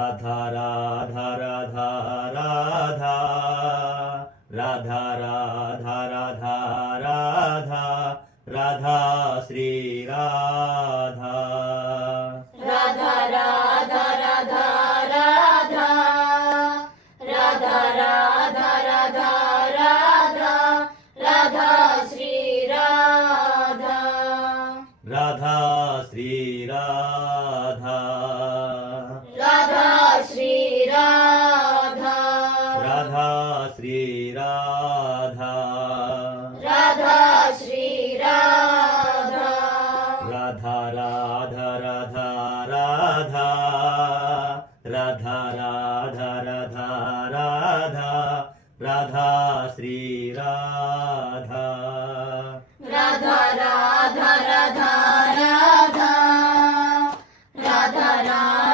Radha Radha Radha Radha Radha Radha Radha Radha Radha Shri Radha Radha Radha Radha Radha Radha Radha Radha Radha Radha Shri Radha Radha Shri Radha Radha Shri Radha Radha Shri Radha Radha Shri Radha Radha Radha Radha Radha Radha Radha Radha Radha Radha Shri Radha Radha Radha Radha Radha Radha Radha